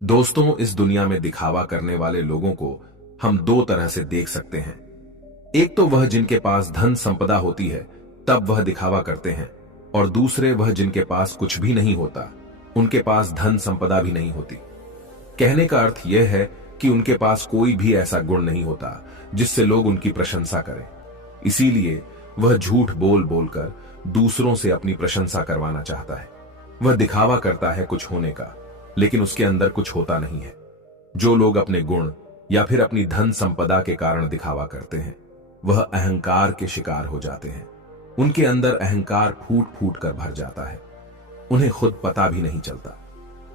दोस्तों, इस दुनिया में दिखावा करने वाले लोगों को हम दो तरह से देख सकते हैं। एक तो वह जिनके पास धन संपदा होती है, तब वह दिखावा करते हैं, और दूसरे वह जिनके पास कुछ भी नहीं होता, उनके पास धन संपदा भी नहीं होती। कहने का अर्थ यह है कि उनके पास कोई भी ऐसा गुण नहीं होता जिससे लोग उनकी प्रशंसा करें। इसीलिए वह झूठ बोल बोलकर दूसरों से अपनी प्रशंसा करवाना चाहता है। वह दिखावा करता है कुछ होने का, लेकिन उसके अंदर कुछ होता नहीं है। जो लोग अपने गुण या फिर अपनी धन संपदा के कारण दिखावा करते हैं, वह अहंकार के शिकार हो जाते हैं। उनके अंदर अहंकार फूट फूट कर भर जाता है। उन्हें खुद पता भी नहीं चलता,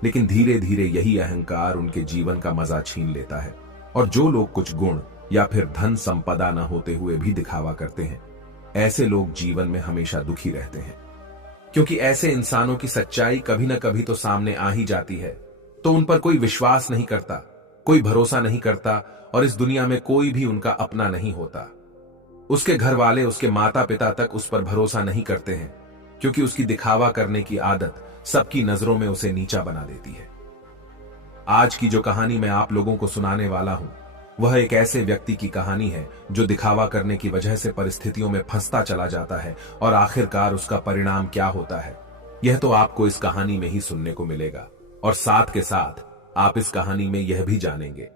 लेकिन धीरे धीरे यही अहंकार उनके जीवन का मजा छीन लेता है। और जो लोग कुछ गुण या फिर धन संपदा न होते हुए भी दिखावा करते हैं, ऐसे लोग जीवन में हमेशा दुखी रहते हैं। क्योंकि ऐसे इंसानों की सच्चाई कभी न कभी तो सामने आ ही जाती है, तो उन पर कोई विश्वास नहीं करता, कोई भरोसा नहीं करता, और इस दुनिया में कोई भी उनका अपना नहीं होता। उसके घर वाले, उसके माता पिता तक उस पर भरोसा नहीं करते हैं, क्योंकि उसकी दिखावा करने की आदत सबकी नजरों में उसे नीचा बना देती है। आज की जो कहानी मैं आप लोगों को सुनाने वाला हूं, वह एक ऐसे व्यक्ति की कहानी है जो दिखावा करने की वजह से परिस्थितियों में फंसता चला जाता है, और आखिरकार उसका परिणाम क्या होता है, यह तो आपको इस कहानी में ही सुनने को मिलेगा। और साथ के साथ आप इस कहानी में यह भी जानेंगे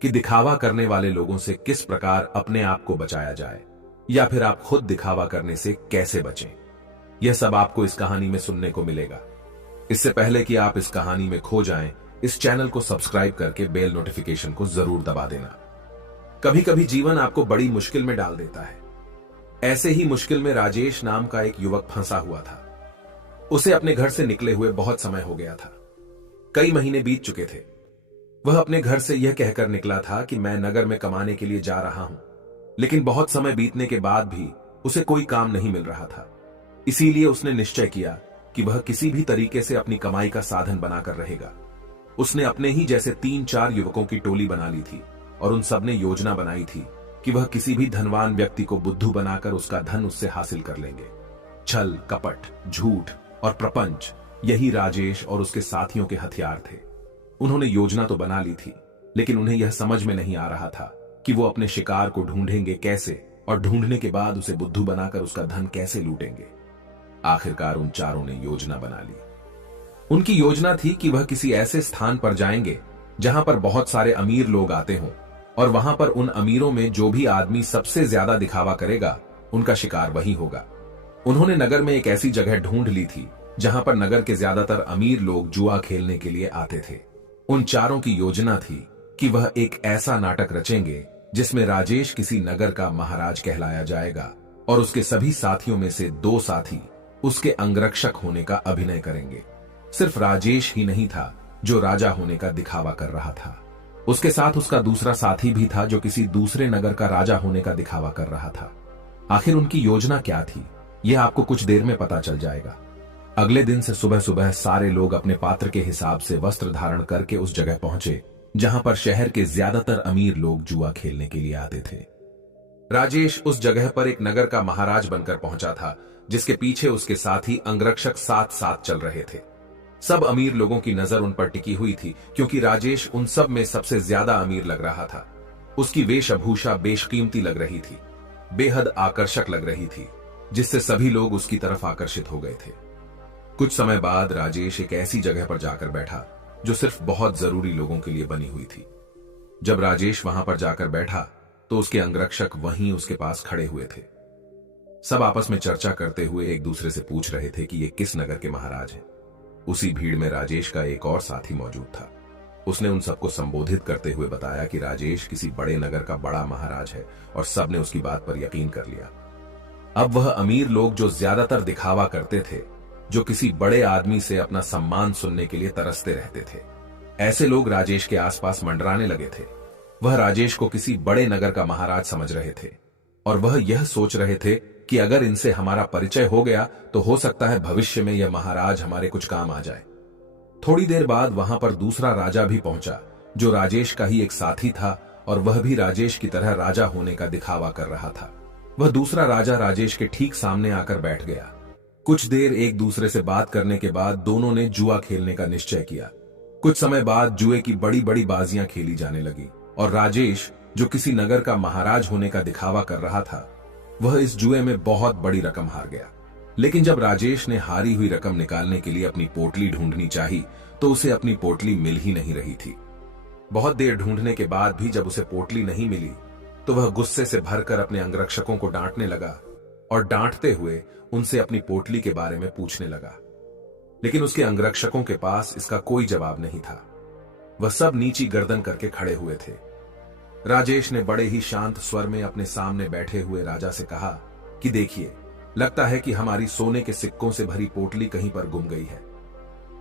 कि दिखावा करने वाले लोगों से किस प्रकार अपने आप को बचाया जाए, या फिर आप खुद दिखावा करने से कैसे बचें। यह सब आपको इस कहानी में सुनने को मिलेगा। इससे पहले कि आप इस कहानी में खो जाएं, इस चैनल को सब्सक्राइब करके बेल नोटिफिकेशन को जरूर दबा देना। कभी कभी जीवन आपको बड़ी मुश्किल में डाल देता है। ऐसे ही मुश्किल में राजेश नाम का एक युवक फंसा हुआ था। उसे अपने घर से निकले हुए बहुत समय हो गया था। कई महीने बीत चुके थे। वह अपने घर से यह कहकर निकला था कि मैं नगर में कमाने के लिए जा रहा हूं, लेकिन बहुत समय बीतने के बाद भी उसे कोई काम नहीं मिल रहा था। इसीलिए उसने निश्चय किया कि वह किसी भी तरीके से अपनी कमाई का साधन बनाकर रहेगा। उसने अपने ही जैसे 3-4 युवकों की टोली बना ली थी, और उन सब ने योजना बनाई थी कि वह किसी भी धनवान व्यक्ति को बुद्धू बनाकर उसका धन उससे हासिल कर लेंगे। छल, कपट, झूठ और प्रपंच, यही राजेश और उसके साथियों के हथियार थे। उन्होंने योजना तो बना ली थी, लेकिन उन्हें यह समझ में नहीं आ रहा था कि वो अपने शिकार को ढूंढेंगे कैसे, और ढूंढने के बाद उसे बुद्धू बनाकर उसका धन कैसे लूटेंगे। आखिरकार उन चारों ने योजना बना ली। उनकी योजना थी कि वह किसी ऐसे स्थान पर जाएंगे जहां पर बहुत सारे अमीर लोग आते हों, और वहां पर उन अमीरों में जो भी आदमी सबसे ज्यादा दिखावा करेगा, उनका शिकार वही होगा। उन्होंने नगर में एक ऐसी जगह ढूंढ ली थी जहां पर नगर के ज्यादातर अमीर लोग जुआ खेलने के लिए आते थे। उन चारों की योजना थी कि वह एक ऐसा नाटक रचेंगे जिसमें राजेश किसी नगर का महाराज कहलाया जाएगा, और उसके सभी साथियों में से 2 साथी उसके अंगरक्षक होने का अभिनय करेंगे। सिर्फ राजेश ही नहीं था जो राजा होने का दिखावा कर रहा था, उसके साथ उसका दूसरा साथी भी था जो किसी दूसरे नगर का राजा होने का दिखावा कर रहा था। आखिर उनकी योजना क्या थी, यह आपको कुछ देर में पता चल जाएगा। अगले दिन से सुबह सुबह सारे लोग अपने पात्र के हिसाब से वस्त्र धारण करके उस जगह पहुंचे जहां पर शहर के ज्यादातर अमीर लोग जुआ खेलने के लिए आते थे। राजेश उस जगह पर एक नगर का महाराज बनकर पहुंचा था, जिसके पीछे उसके साथी अंगरक्षक साथ साथ चल रहे थे। सब अमीर लोगों की नजर उन पर टिकी हुई थी, क्योंकि राजेश उन सब में सबसे ज्यादा अमीर लग रहा था। उसकी वेशभूषा बेशकीमती लग रही थी, बेहद आकर्षक लग रही थी, जिससे सभी लोग उसकी तरफ आकर्षित हो गए थे। कुछ समय बाद राजेश एक ऐसी जगह पर जाकर बैठा जो सिर्फ बहुत जरूरी लोगों के लिए बनी हुई थी। जब राजेश वहां पर जाकर बैठा तो उसके अंगरक्षक वहीं उसके पास खड़े हुए थे। सब आपस में चर्चा करते हुए एक दूसरे से पूछ रहे थे कि ये किस नगर के महाराज हैं। उसी भीड़ में राजेश का एक और साथी मौजूद था। उसने उन सबको संबोधित करते हुए बताया कि राजेश किसी बड़े नगर का बड़ा महाराज है, और सबने उसकी बात पर यकीन कर लिया। अब वह अमीर लोग जो ज्यादातर दिखावा करते थे, जो किसी बड़े आदमी से अपना सम्मान सुनने के लिए तरसते रहते थे, ऐसे लोग राजेश के आसपास मंडराने लगे थे। वह राजेश को किसी बड़े नगर का महाराज समझ रहे थे, और वह यह सोच रहे थे कि अगर इनसे हमारा परिचय हो गया तो हो सकता है भविष्य में यह महाराज हमारे कुछ काम आ जाए। थोड़ी देर बाद वहां पर दूसरा राजा भी पहुंचा, जो राजेश का ही एक साथी था, और वह भी राजेश की तरह राजा होने का दिखावा कर रहा था। वह दूसरा राजा राजेश के ठीक सामने आकर बैठ गया। कुछ देर एक दूसरे से बात करने के बाद दोनों ने जुआ खेलने का निश्चय किया। कुछ समय बाद जुए की बड़ी बड़ी बाजियां खेली जाने लगी और राजेश, जो किसी नगर का महाराज होने का दिखावा कर रहा था, वह इस जुए में बहुत बड़ी रकम हार गया। लेकिन जब राजेश ने हारी हुई रकम निकालने के लिए अपनी पोटली ढूंढनी चाही तो उसे अपनी पोटली मिल ही नहीं रही थी। बहुत देर ढूंढने के बाद भी जब उसे पोटली नहीं मिली तो वह गुस्से से भरकर अपने अंगरक्षकों को डांटने लगा और डांटते हुए उनसे अपनी पोटली के बारे में पूछने लगा। लेकिन उसके अंगरक्षकों के पास इसका कोई जवाब नहीं था। वह सब नीची गर्दन करके खड़े हुए थे। राजेश ने बड़े ही शांत स्वर में अपने सामने बैठे हुए राजा से कहा कि देखिए, लगता है कि हमारी सोने के सिक्कों से भरी पोटली कहीं पर गुम गई है।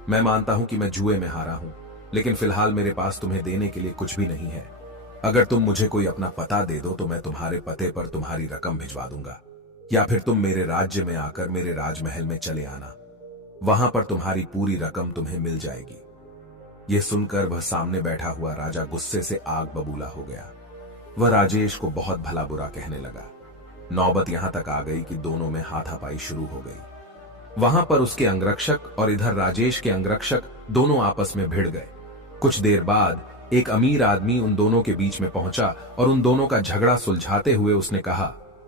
मैं मानता हूं कि मैं जुए में हारा हूं, लेकिन फिलहाल मेरे पास तुम्हें देने के लिए कुछ भी नहीं है। अगर तुम मुझे कोई अपना पता दे दो तो मैं तुम्हारे पते पर तुम्हारी रकम भिजवा दूंगा, या फिर तुम मेरे राज्य में आकर मेरे राजमहल में चले आना। वहां पर तुम्हारी पूरी रकम तुम्हें मिल जाएगी। यह सुनकर वह सामने बैठा हुआ राजा गुस्से से आग बबूला हो गया। वह राजेश को बहुत भला बुरा कहने लगा। नौबत यहां तक आ गई कि दोनों में हाथापाई शुरू हो गई। वहां पर उसके अंगरक्षक और इधर राजेश के अंगरक्षक दोनों आपस में भिड़ गए। कुछ देर बाद एक अमीर आदमी उन दोनों के बीच में पहुंचा और उन दोनों का झगड़ा सुलझाते हुए उसने कहा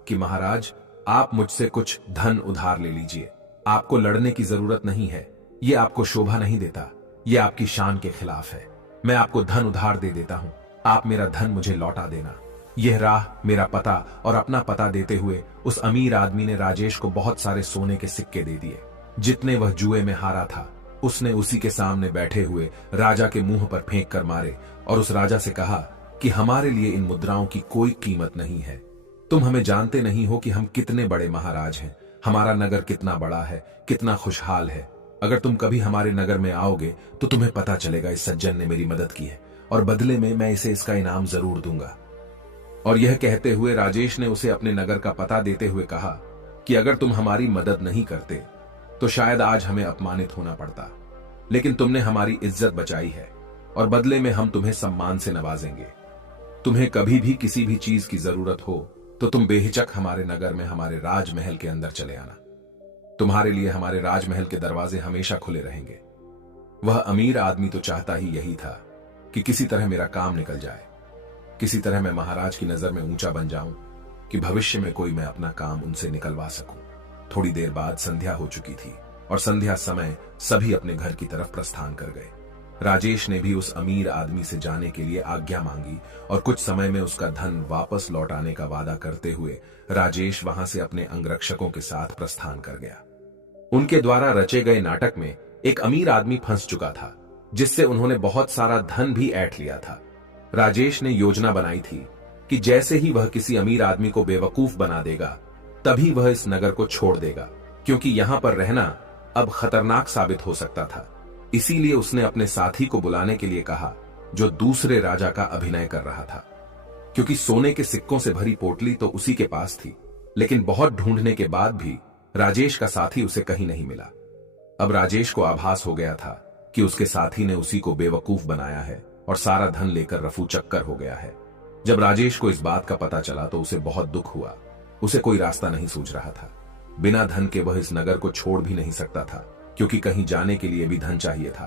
कि महाराज, आप मुझसे कुछ धन उधार ले लीजिए। आपको लड़ने की जरूरत नहीं है। यह आपको शोभा नहीं देता। यह आपकी शान के खिलाफ है। मैं आपको धन उधार दे देता हूं। आप मेरा धन मुझे लौटा देना। यह राह, मेरा पता और अपना पता देते हुए उस अमीर आदमी ने राजेश को बहुत सारे सोने के सिक्के दे दिए। जितने वह जुए में हारा था उसने उसी के सामने बैठे हुए राजा के मुंह पर फेंक कर मारे और उस राजा से कहा कि हमारे लिए इन मुद्राओं की कोई कीमत नहीं है। तुम हमें जानते नहीं हो कि हम कितने बड़े महाराज हैं। हमारा नगर कितना बड़ा है, कितना खुशहाल है। अगर तुम कभी हमारे नगर में आओगे तो तुम्हें पता चलेगा इस सज्जन ने मेरी मदद की है और बदले में मैं इसे इसका इनाम जरूर दूंगा। और यह कहते हुए राजेश ने उसे अपने नगर का पता देते हुए कहा कि अगर तुम हमारी मदद नहीं करते तो शायद आज हमें अपमानित होना पड़ता, लेकिन तुमने हमारी इज्जत बचाई है और बदले में हम तुम्हें सम्मान से नवाजेंगे। तुम्हें कभी भी किसी भी चीज की जरूरत हो तो तुम बेहिचक हमारे नगर में हमारे राजमहल के अंदर चले आना। तुम्हारे लिए हमारे राजमहल के दरवाजे हमेशा खुले रहेंगे। वह अमीर आदमी तो चाहता ही यही था कि किसी तरह मेरा काम निकल जाए, किसी तरह मैं महाराज की नजर में ऊंचा बन जाऊं कि भविष्य में कोई मैं अपना काम उनसे निकलवा सकूं। थोड़ी देर बाद संध्या हो चुकी थी और संध्या समय सभी अपने घर की तरफ प्रस्थान कर गए। राजेश ने भी उस अमीर आदमी से जाने के लिए आज्ञा मांगी और कुछ समय में उसका धन वापस लौटाने का वादा करते हुए राजेश वहां से अपने अंगरक्षकों के साथ प्रस्थान कर गया। उनके द्वारा रचे गए नाटक में एक अमीर आदमी फंस चुका था, जिससे उन्होंने बहुत सारा धन भी ऐंठ लिया था। राजेश ने योजना बनाई थी कि जैसे ही वह किसी अमीर आदमी को बेवकूफ बना देगा तभी वह इस नगर को छोड़ देगा, क्योंकि यहां पर रहना अब खतरनाक साबित हो सकता था। इसीलिए उसने अपने साथी को बुलाने के लिए कहा, जो दूसरे राजा का अभिनय कर रहा था। क्योंकि सोने के सिक्कों से भरी पोटली तो उसी के पास थी, लेकिन बहुत ढूंढने के बाद भी राजेश का साथी उसे कहीं नहीं मिला। अब राजेश को आभास हो गया था कि उसके साथी ने उसी को बेवकूफ बनाया है और सारा धन लेकर रफू चक्कर हो गया है। जब राजेश को इस बात का पता चला तो उसे बहुत दुख हुआ। उसे कोई रास्ता नहीं सूझ रहा था। बिना धन के वह इस नगर को छोड़ भी नहीं सकता था, क्योंकि कहीं जाने के लिए भी धन चाहिए था।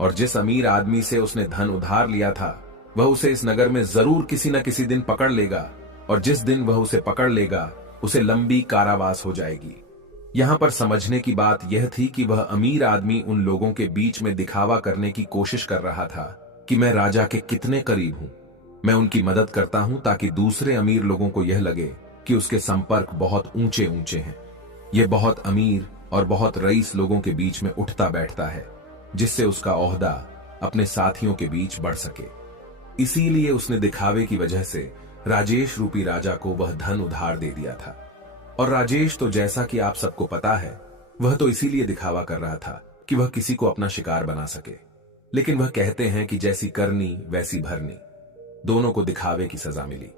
और जिस अमीर आदमी से उसने धन उधार लिया था वह उसे इस नगर में जरूर किसी न किसी दिन पकड़ लेगा, और जिस दिन वह उसे पकड़ लेगा उसे लंबी कारावास हो जाएगी। यहां पर समझने की बात यह थी कि वह अमीर आदमी उन लोगों के बीच में दिखावा करने की कोशिश कर रहा था कि मैं राजा के कितने करीब हूं। मैं उनकी मदद करता हूं ताकि दूसरे अमीर लोगों को यह लगे कि उसके संपर्क बहुत ऊंचे ऊंचे हैं। यह बहुत अमीर और बहुत रईस लोगों के बीच में उठता बैठता है, जिससे उसका ओहदा अपने साथियों के बीच बढ़ सके। इसीलिए उसने दिखावे की वजह से राजेश रूपी राजा को वह धन उधार दे दिया था। और राजेश तो जैसा कि आप सबको पता है, वह तो इसीलिए दिखावा कर रहा था कि वह किसी को अपना शिकार बना सके। लेकिन वह कहते हैं कि जैसी करनी वैसी भरनी, दोनों को दिखावे की सजा मिली।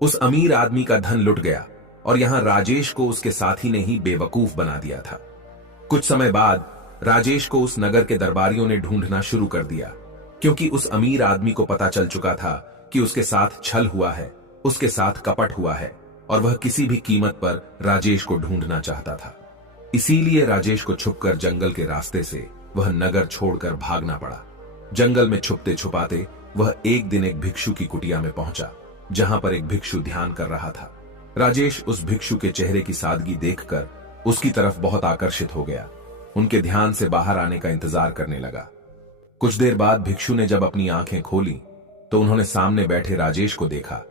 उस अमीर आदमी का धन लुट गया और यहां राजेश को उसके साथी ने ही बेवकूफ बना दिया था। कुछ समय बाद राजेश को उस नगर के दरबारियों ने ढूंढना शुरू कर दिया, क्योंकि उस अमीर आदमी को पता चल चुका था कि उसके साथ छल हुआ है, उसके साथ कपट हुआ है, और वह किसी भी कीमत पर राजेश को ढूंढना चाहता था। इसीलिए राजेश को छुपकर जंगल के रास्ते से वह नगर छोड़कर भागना पड़ा। जंगल में छुपते छुपाते वह एक दिन एक भिक्षु की कुटिया में पहुंचा, जहां पर एक भिक्षु ध्यान कर रहा था। राजेश उस भिक्षु के चेहरे की सादगी देखकर उसकी तरफ बहुत आकर्षित हो गया। उनके ध्यान से बाहर आने का इंतजार करने लगा। कुछ देर बाद भिक्षु ने जब अपनी आंखें खोली तो उन्होंने सामने बैठे राजेश को देखा।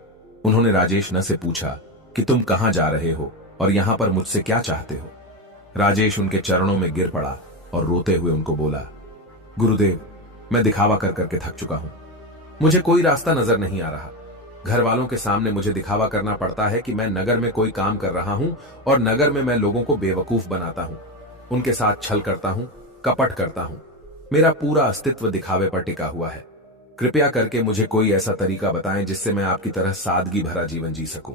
उन्होंने राजेश न से पूछा कि तुम कहां जा रहे हो और यहां पर मुझसे क्या चाहते हो। राजेश उनके चरणों में गिर पड़ा और रोते हुए उनको बोला, गुरुदेव, मैं दिखावा कर करके थक चुका हूं। मुझे कोई रास्ता नजर नहीं आ रहा। घर वालों के सामने मुझे दिखावा करना पड़ता है कि मैं नगर में कोई काम कर रहा हूं और नगर में मैं लोगों को बेवकूफ बनाता हूं, उनके साथ छल करता हूं, कपट करता हूं। मेरा पूरा अस्तित्व दिखावे पर टिका हुआ है। कृपया करके मुझे कोई ऐसा तरीका बताएं जिससे मैं आपकी तरह सादगी भरा जीवन जी सकूं,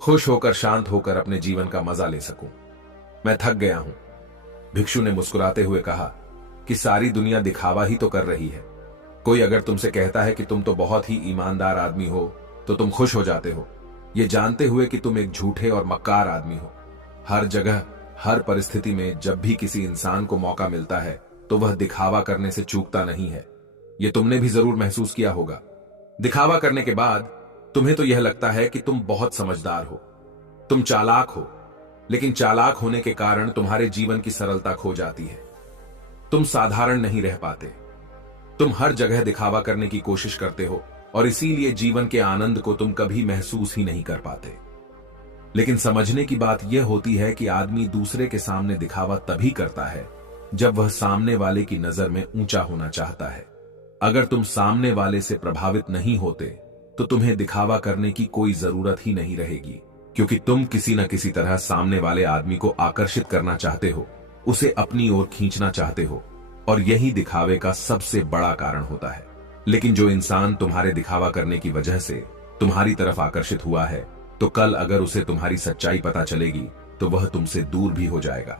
खुश होकर शांत होकर अपने जीवन का मजा ले सकूं। मैं थक गया हूं। भिक्षु ने मुस्कुराते हुए कहा कि सारी दुनिया दिखावा ही तो कर रही है। कोई अगर तुमसे कहता है कि तुम तो बहुत ही ईमानदार आदमी हो तो तुम खुश हो जाते हो, ये जानते हुए कि तुम एक झूठे और मक्कार आदमी हो। हर जगह हर परिस्थिति में जब भी किसी इंसान को मौका मिलता है तो वह दिखावा करने से चूकता नहीं है। यह तुमने भी जरूर महसूस किया होगा। दिखावा करने के बाद तुम्हें तो यह लगता है कि तुम बहुत समझदार हो, तुम चालाक हो, लेकिन चालाक होने के कारण तुम्हारे जीवन की सरलता खो जाती है। तुम साधारण नहीं रह पाते। तुम हर जगह दिखावा करने की कोशिश करते हो और इसीलिए जीवन के आनंद को तुम कभी महसूस ही नहीं कर पाते। लेकिन समझने की बात यह होती है कि आदमी दूसरे के सामने दिखावा तभी करता है जब वह सामने वाले की नजर में ऊंचा होना चाहता है। अगर तुम सामने वाले से प्रभावित नहीं होते तो तुम्हें दिखावा करने की कोई जरूरत ही नहीं रहेगी, क्योंकि तुम किसी न किसी तरह सामने वाले आदमी को आकर्षित करना चाहते हो, उसे अपनी ओर खींचना चाहते हो, और यही दिखावे का सबसे बड़ा कारण होता है। लेकिन जो इंसान तुम्हारे दिखावा करने की वजह से तुम्हारी तरफ आकर्षित हुआ है, तो कल अगर उसे तुम्हारी सच्चाई पता चलेगी तो वह तुमसे दूर भी हो जाएगा।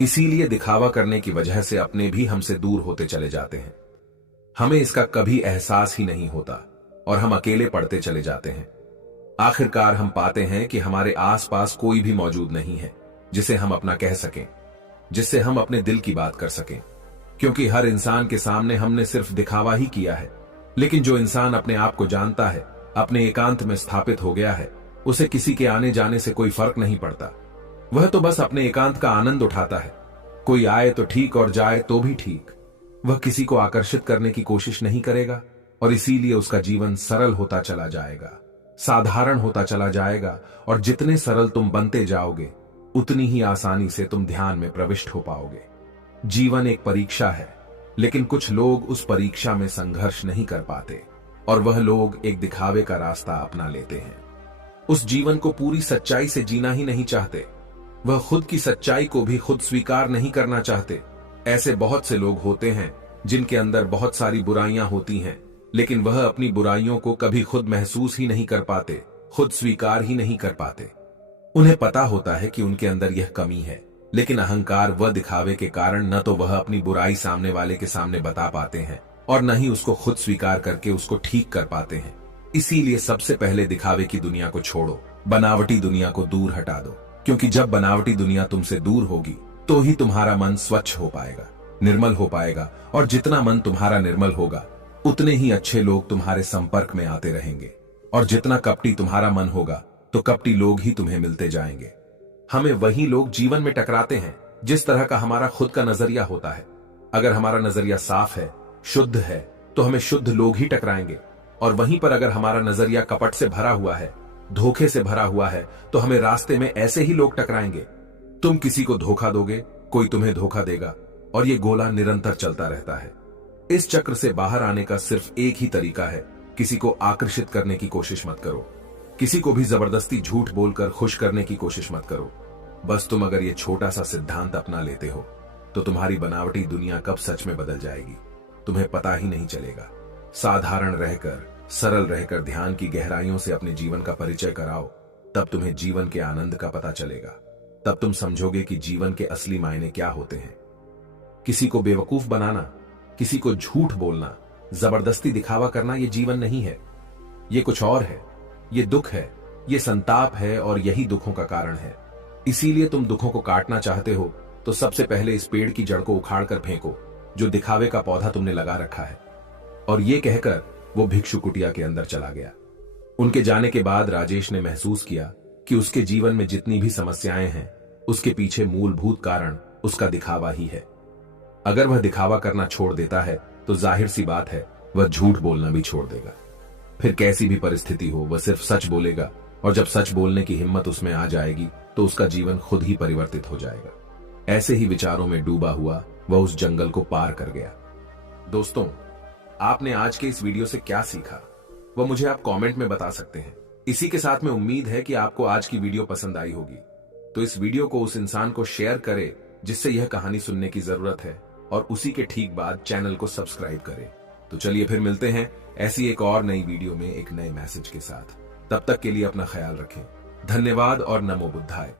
इसीलिए दिखावा करने की वजह से अपने भी हमसे दूर होते चले जाते हैं। हमें इसका कभी एहसास ही नहीं होता और हम अकेले पड़ते चले जाते हैं। आखिरकार हम पाते हैं कि हमारे आसपास कोई भी मौजूद नहीं है जिसे हम अपना कह सकें, जिससे हम अपने दिल की बात कर सकें, क्योंकि हर इंसान के सामने हमने सिर्फ दिखावा ही किया है। लेकिन जो इंसान अपने आप को जानता है, अपने एकांत में स्थापित हो गया है, उसे किसी के आने जाने से कोई फर्क नहीं पड़ता। वह तो बस अपने एकांत का आनंद उठाता है। कोई आए तो ठीक और जाए तो भी ठीक। वह किसी को आकर्षित करने की कोशिश नहीं करेगा और इसीलिए उसका जीवन सरल होता चला जाएगा, साधारण होता चला जाएगा। और जितने सरल तुम बनते जाओगे उतनी ही आसानी से तुम ध्यान में प्रविष्ट हो पाओगे। जीवन एक परीक्षा है, लेकिन कुछ लोग उस परीक्षा में संघर्ष नहीं कर पाते और वह लोग एक दिखावे का रास्ता अपना लेते हैं। उस जीवन को पूरी सच्चाई से जीना ही नहीं चाहते। वह खुद की सच्चाई को भी खुद स्वीकार नहीं करना चाहते। ऐसे बहुत से लोग होते हैं जिनके अंदर बहुत सारी बुराइयां होती हैं, लेकिन वह अपनी बुराइयों को कभी खुद महसूस ही नहीं कर पाते, खुद स्वीकार ही नहीं कर पाते। उन्हें पता होता है कि उनके अंदर यह कमी है, लेकिन अहंकार व दिखावे के कारण न तो वह अपनी बुराई सामने वाले के सामने बता पाते हैं और न ही उसको खुद स्वीकार करके उसको ठीक कर पाते हैं। इसीलिए सबसे पहले दिखावे की दुनिया को छोड़ो, बनावटी दुनिया को दूर हटा दो, क्योंकि जब बनावटी दुनिया तुमसे दूर होगी तो ही तुम्हारा मन स्वच्छ हो पाएगा, निर्मल हो पाएगा। और जितना मन तुम्हारा निर्मल होगा उतने ही अच्छे लोग तुम्हारे संपर्क में आते रहेंगे, और जितना कपटी तुम्हारा मन होगा तो कपटी लोग ही तुम्हें मिलते जाएंगे। हमें वही लोग जीवन में टकराते हैं जिस तरह का हमारा खुद का नजरिया होता है। अगर हमारा नजरिया साफ है, शुद्ध है, तो हमें शुद्ध लोग ही टकराएंगे, और वहीं पर अगर हमारा नजरिया कपट से भरा हुआ है, धोखे से भरा हुआ है, तो हमें रास्ते में ऐसे ही लोग टकराएंगे। तुम किसी को धोखा दोगे, कोई तुम्हें धोखा देगा, और ये गोला निरंतर चलता रहता है। इस चक्र से बाहर आने का सिर्फ एक ही तरीका है, किसी को आकर्षित करने की कोशिश मत करो, किसी को भी जबरदस्ती झूठ बोलकर खुश करने की कोशिश मत करो। बस तुम अगर ये छोटा सा सिद्धांत अपना लेते हो तो तुम्हारी बनावटी दुनिया कब सच में बदल जाएगी तुम्हें पता ही नहीं चलेगा। साधारण रहकर, सरल रहकर ध्यान की गहराइयों से अपने जीवन का परिचय कराओ, तब तुम्हें जीवन के आनंद का पता चलेगा। तब तुम समझोगे कि जीवन के असली मायने क्या होते हैं। किसी को बेवकूफ बनाना, किसी को झूठ बोलना, जबरदस्ती दिखावा करना ये जीवन नहीं है, ये कुछ और है। ये दुख है, ये संताप है, और यही दुखों का कारण है। इसीलिए तुम दुखों को काटना चाहते हो तो सबसे पहले इस पेड़ की जड़ को उखाड़ कर फेंको जो दिखावे का पौधा तुमने लगा रखा है। और ये कहकर वो भिक्षु कुटिया के अंदर चला गया। उनके जाने के बाद राजेश ने महसूस किया कि उसके जीवन में जितनी भी समस्याएं हैं उसके पीछे मूलभूत कारण उसका दिखावा ही है। अगर वह दिखावा करना छोड़ देता है तो जाहिर सी बात है वह झूठ बोलना भी छोड़ देगा। फिर कैसी भी परिस्थिति हो वह सिर्फ सच बोलेगा, और जब सच बोलने की हिम्मत उसमें आ जाएगी तो उसका जीवन खुद ही परिवर्तित हो जाएगा। ऐसे ही विचारों में डूबा हुआ वह उस जंगल को पार कर गया। दोस्तों, आपने आज के इस वीडियो से क्या सीखा वह मुझे आप कमेंट में बता सकते हैं। इसी के साथ में उम्मीद है कि आपको आज की वीडियो पसंद आई होगी, तो इस वीडियो को उस इंसान को शेयर करें जिससे यह कहानी सुनने की जरूरत है, और उसी के ठीक बाद चैनल को सब्सक्राइब करें। तो चलिए फिर मिलते हैं ऐसी एक और नई वीडियो में एक नए मैसेज के साथ। तब तक के लिए अपना ख्याल रखें। धन्यवाद और नमो बुद्धाय।